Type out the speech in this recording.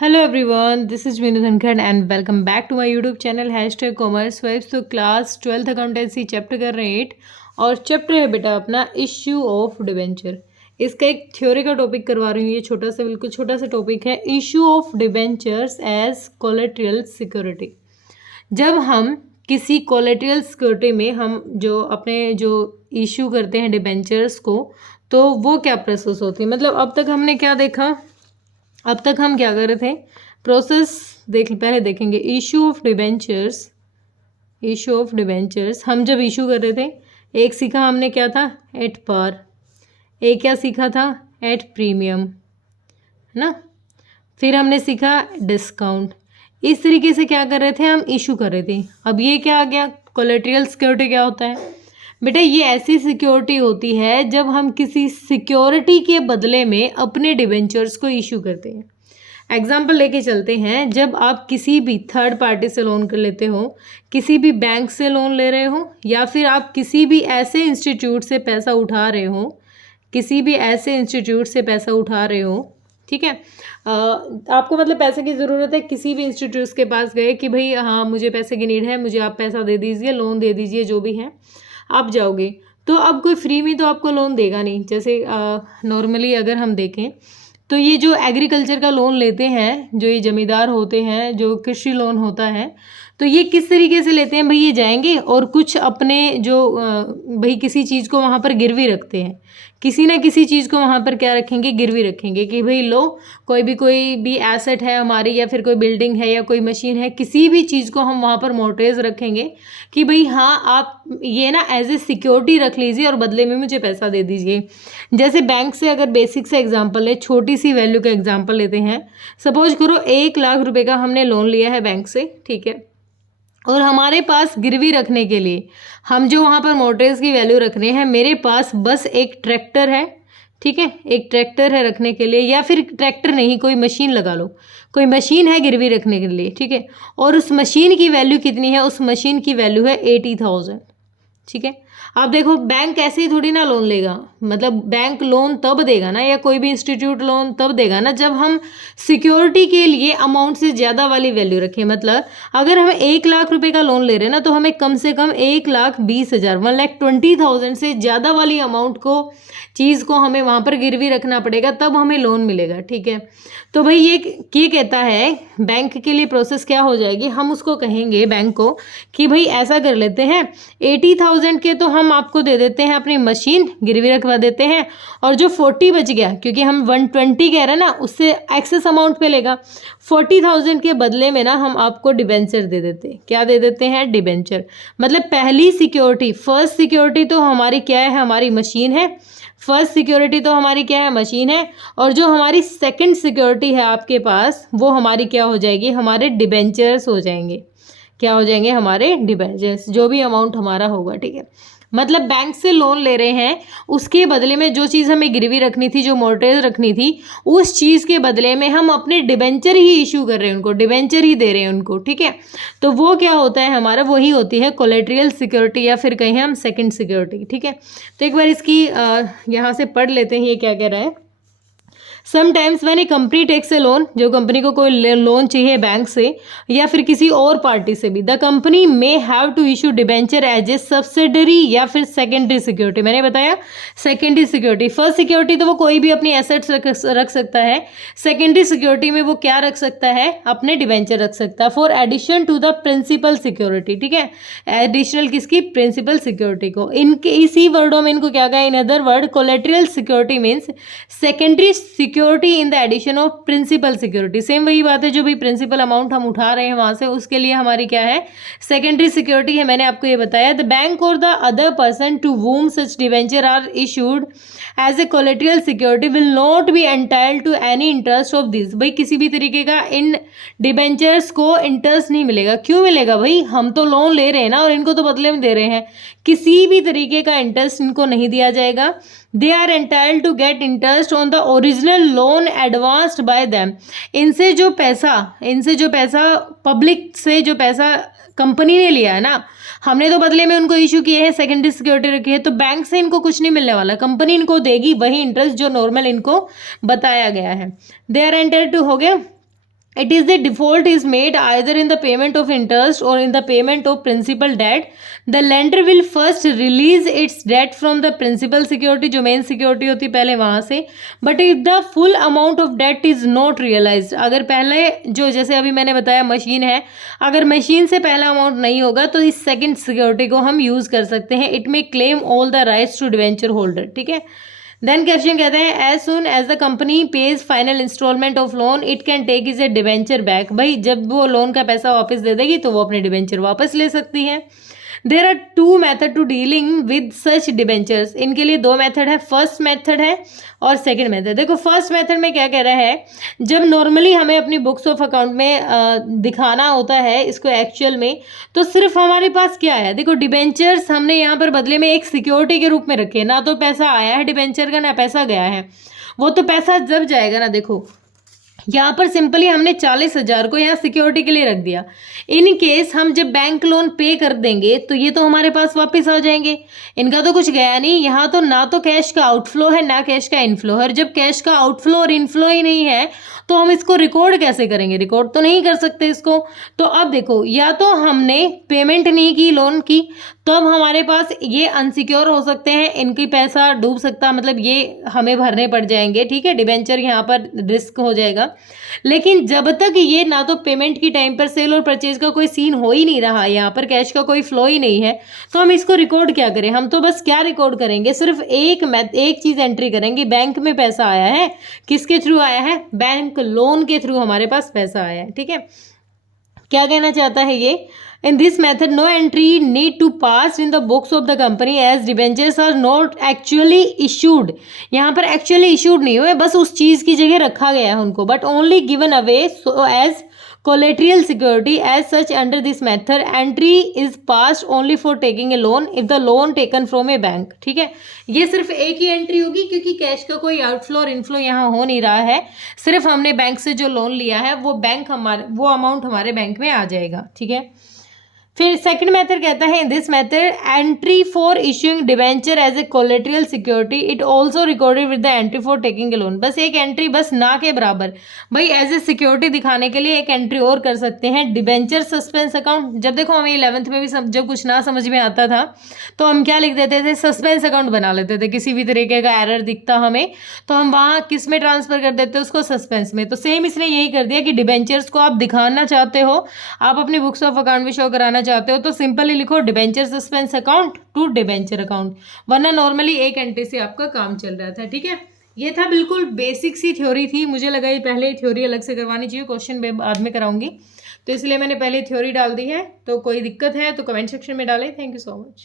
Hello everyone, this is Vinod Dhankad and welcome back to my YouTube channel #commerce vibes. तो class 12th accountancy chapter कर रहे हैं 8 और chapter है बेटा अपना इश्यू ऑफ डिबेंचर। इसका एक थ्योरी का टॉपिक करवा रही हूँ। ये छोटा सा बिल्कुल छोटा सा टॉपिक है, issue of debentures as collateral security. जब हम किसी कोलेट्रल सिक्योरिटी में हम जो अपने जो इशू करते हैं डिबेंचर्स को, तो वो क्या प्रोसेस होती है। मतलब अब तक हमने क्या देखा, अब तक हम क्या कर रहे थे, प्रोसेस पहले देखेंगे। Issue of debentures, issue of debentures हम जब इशू कर रहे थे, एक सीखा हमने क्या था, एट पार। एक क्या सीखा था, एट प्रीमियम, है ना। फिर हमने सीखा डिस्काउंट। इस तरीके से क्या कर रहे थे, हम इशू कर रहे थे। अब ये क्या आ गया, कोलेट्रल सिक्योरिटी क्या होता है बेटा, ये ऐसी सिक्योरिटी होती है जब हम किसी सिक्योरिटी के बदले में अपने डिबेंचर्स को इशू करते हैं। एग्जाम्पल लेके चलते हैं, जब आप किसी भी थर्ड पार्टी से लोन कर लेते हो, किसी भी बैंक से लोन ले रहे हो, या फिर आप किसी भी ऐसे इंस्टीट्यूट से पैसा उठा रहे हो, किसी भी ऐसे इंस्टीट्यूट से पैसा उठा रहे हो, ठीक है। आपको मतलब पैसे की ज़रूरत है, किसी भी इंस्टीट्यूट के पास गए कि भाई हाँ मुझे पैसे की नीड है, मुझे आप पैसा दे दीजिए, लोन दे दीजिए, जो भी है। आप जाओगे तो अब कोई फ्री में तो आपको लोन देगा नहीं। जैसे नॉर्मली अगर हम देखें तो ये जो एग्रीकल्चर का लोन लेते हैं, जो ये ज़मींदार होते हैं, जो कृषि लोन होता है, तो ये किस तरीके से लेते हैं भाई, ये जाएंगे और कुछ अपने जो भाई किसी चीज़ को वहाँ पर गिरवी रखते हैं, किसी ना किसी चीज़ को वहाँ पर क्या रखेंगे, गिरवी रखेंगे कि भाई लो, कोई भी एसेट है हमारी, या फिर कोई बिल्डिंग है या कोई मशीन है, किसी भी चीज़ को हम वहाँ पर मोर्टेज रखेंगे कि भाई हाँ आप ये ना एज ए सिक्योरिटी रख लीजिए और बदले में मुझे पैसा दे दीजिए। जैसे बैंक से अगर बेसिक से एग्जांपल है, छोटी सी वैल्यू का एग्जांपल लेते हैं। सपोज करो 1 लाख रुपए का हमने लोन लिया है बैंक से, ठीक है, और हमारे पास गिरवी रखने के लिए हम जो वहाँ पर मोर्टेज की वैल्यू रख रहे हैं, मेरे पास बस एक ट्रैक्टर है, ठीक है, एक ट्रैक्टर है रखने के लिए, या फिर ट्रैक्टर नहीं कोई मशीन लगा लो, कोई मशीन है गिरवी रखने के लिए, ठीक है। और उस मशीन की वैल्यू कितनी है, उस मशीन की वैल्यू है 80,000, ठीक है। अब देखो बैंक ऐसे ही थोड़ी ना लोन लेगा, मतलब बैंक लोन तब देगा ना, या कोई भी इंस्टीट्यूट लोन तब देगा ना जब हम सिक्योरिटी के लिए अमाउंट से ज़्यादा वाली वैल्यू रखें। मतलब अगर हम 1 लाख रुपए का लोन ले रहे हैं ना, तो हमें कम से कम 1,20,000 1,20,000 से ज़्यादा वाली अमाउंट को, चीज़ को हमें वहाँ पर गिरवी रखना पड़ेगा, तब हमें लोन मिलेगा, ठीक है। तो भाई ये कहता है बैंक के लिए प्रोसेस क्या हो जाएगी, हम उसको कहेंगे बैंक को कि भाई ऐसा कर लेते हैं, 80,000 के तो हम आपको दे देते हैं, अपनी मशीन गिरवी रखवा देते हैं, और जो 40 बच गया, क्योंकि हम 120 कह रहे हैं ना, उससे एक्सेस अमाउंट मिलेगा, 40,000 के बदले में ना हम आपको डिबेंचर दे देते हैं। क्या दे देते हैं, डिबेंचर। मतलब पहली सिक्योरिटी, फर्स्ट सिक्योरिटी तो हमारी क्या है, हमारी मशीन है। फर्स्ट सिक्योरिटी तो हमारी क्या है, मशीन है, और जो हमारी सेकंड सिक्योरिटी है आपके पास, वो हमारी क्या हो जाएगी, हमारे डिबेंचर्स हो जाएंगे। क्या हो जाएंगे, हमारे डिबेंचर्स, जो भी अमाउंट हमारा होगा, ठीक है। मतलब बैंक से लोन ले रहे हैं, उसके बदले में जो चीज़ हमें गिरवी रखनी थी, जो मोर्टेज रखनी थी, उस चीज़ के बदले में हम अपने डिबेंचर ही इशू कर रहे हैं उनको, डिबेंचर ही दे रहे हैं उनको, ठीक है। तो वो क्या होता है हमारा, वही होती है कोलेट्रल सिक्योरिटी, या फिर कहें हम सेकंड सिक्योरिटी, ठीक है। तो एक बार इसकी यहाँ से पढ़ लेते हैं ये क्या कह रहा है। Sometimes when a company takes a loan, जो कंपनी को कोई लोन चाहिए बैंक से या फिर किसी और पार्टी से भी, the company may have to issue debenture as a subsidiary या फिर सेकेंडरी सिक्योरिटी। मैंने बताया सेकेंडरी सिक्योरिटी, फर्स्ट सिक्योरिटी तो वो कोई भी अपनी एसेट्स रख सकता है, सेकेंडरी सिक्योरिटी में वो क्या रख सकता है, अपने डिबेंचर रख सकता है, for addition to the principal security, ठीक है। एडिशनल किसकी, प्रिंसिपल सिक्योरिटी को। इनके इसी वर्डों में इनको क्या कहा, in other word collateral security means secondary security in the addition of principal security. Same वही बात है, जो भी प्रिंसिपल अमाउंट हम उठा रहे हैं वहां से, उसके लिए हमारी क्या है, सेकेंडरी सिक्योरिटी है। मैंने आपको ये बताया, द बैंक और the other person to whom such debenture are issued as a collateral security will not be entitled to any interest of this. भाई किसी भी तरीके का इन डिबेंचर्स को इंटरेस्ट नहीं मिलेगा। क्यों मिलेगा भाई, हम तो लोन ले रहे हैं ना, और इनको तो बदले में दे रहे हैं, किसी भी तरीके का इंटरेस्ट इनको नहीं दिया जाएगा। They are entitled to get interest on the original loan advanced by them. इनसे जो पैसा पब्लिक से जो पैसा कंपनी ने लिया है ना, हमने तो बदले में उनको इशू किए हैं, सेकेंडरी सिक्योरिटी रखी है, तो बैंक से इनको कुछ नहीं मिलने वाला, कंपनी इनको देगी वही इंटरेस्ट जो नॉर्मल इनको बताया गया है। दे आर एंटाइल्ड टू, हो गया। it is the default is made either in the payment of interest or in the payment of principal debt, the lender will first release its debt from the principal security, जो main security होती है पहले वहाँ से, but if the full amount of debt is not realized, अगर पहले जो जैसे अभी मैंने बताया मशीन है, अगर मशीन से पहला अमाउंट नहीं होगा तो इस सेकंड सिक्योरिटी को हम यूज़ कर सकते हैं. It may claim all the rights to debenture holder. ठीक है. देन क्वेश्चन कहते हैं as soon as the company pays final installment of loan it can take is a debenture back. भाई जब वो लोन का पैसा वापस दे देगी तो वो अपने डिवेंचर वापस ले सकती है. There are two method to dealing with such debentures. इनके लिए दो मेथड है. फर्स्ट मेथड है और सेकंड मेथड. देखो फर्स्ट मेथड में क्या कह रहा है, जब नॉर्मली हमें अपनी बुक्स ऑफ अकाउंट में दिखाना होता है इसको एक्चुअल में, तो सिर्फ हमारे पास क्या है, देखो डिबेंचर्स हमने यहाँ पर बदले में एक सिक्योरिटी के रूप में रखे. ना तो पैसा आया है डिबेंचर का ना पैसा गया है. वो तो पैसा जब जाएगा ना, देखो यहाँ पर सिंपली हमने 40,000 को यहाँ सिक्योरिटी के लिए रख दिया. इन केस हम जब बैंक लोन पे कर देंगे तो ये तो हमारे पास वापस आ जाएंगे. इनका तो कुछ गया नहीं. यहाँ तो ना तो कैश का आउटफ्लो है ना कैश का इनफ्लो है. जब कैश का आउटफ्लो और इनफ्लो ही नहीं है तो हम इसको रिकॉर्ड कैसे करेंगे, रिकॉर्ड तो नहीं कर सकते इसको. तो अब देखो या तो हमने पेमेंट नहीं की लोन की तब हमारे पास ये अनसिक्योर हो सकते हैं, इनकी पैसा डूब सकता, मतलब ये हमें भरने पड़ जाएंगे. ठीक है, डिबेंचर यहाँ पर रिस्क हो जाएगा. लेकिन जब तक ये ना तो पेमेंट की टाइम पर सेल और परचेज का कोई सीन हो ही नहीं रहा, यहाँ पर कैश का कोई फ्लो ही नहीं है, तो हम इसको रिकॉर्ड क्या करें. हम तो बस क्या रिकॉर्ड करेंगे, सिर्फ एक चीज़ एंट्री करेंगे, बैंक में पैसा आया है. किसके थ्रू आया है, बैंक लोन के थ्रू हमारे पास पैसा आया है. ठीक है, क्या कहना चाहता है ये, in this method no entry need to pass in the books of the company as debentures are not actually issued. यहाँ पर actually issued नहीं हुए, बस उस चीज़ की जगह रखा गया है उनको, but only given away so as collateral security. As such under this method entry is passed only for taking a loan if the loan taken from a bank. ठीक है, ये सिर्फ एक ही एंट्री होगी क्योंकि कैश का कोई आउटफ्लो और इनफ्लो यहाँ हो नहीं रहा है. सिर्फ हमने बैंक से जो लोन लिया है वो अमाउंट हमारे बैंक में आ जाएगा. ठीक है, फिर सेकंड मेथड कहता है, in this method entry for issuing debenture as a collateral security it also recorded with the entry for taking a loan. बस एक एंट्री, बस ना के बराबर भाई एज ए सिक्योरिटी दिखाने के लिए एक एंट्री और कर सकते हैं. Debenture suspense account. जब देखो हमें 11th में भी जब कुछ ना समझ में आता था तो हम क्या लिख देते थे, सस्पेंस अकाउंट बना लेते थे. किसी भी तरीके का एरर दिखता हमें तो हम वहाँ किस में ट्रांसफर कर देते उसको, सस्पेंस में. तो सेम इसने यही कर दिया कि डिवेंचर्स को आप दिखाना चाहते हो, आप अपनी बुक्स ऑफ अकाउंट में शो कराना चाहते हो तो सिंपली लिखो debenture suspense account to debenture account, वरना नॉर्मली एक एंट्री से आपका काम चल रहा था. ठीक है, ये था बिल्कुल बेसिक सी थ्योरी थी. मुझे लगा ये पहले थ्योरी अलग से करवानी चाहिए, क्वेश्चन बाद में कराऊंगी, तो इसलिए मैंने पहले थ्योरी डाल दी है. तो कोई दिक्कत है तो कमेंट सेक्शन में डालें. Thank you so much.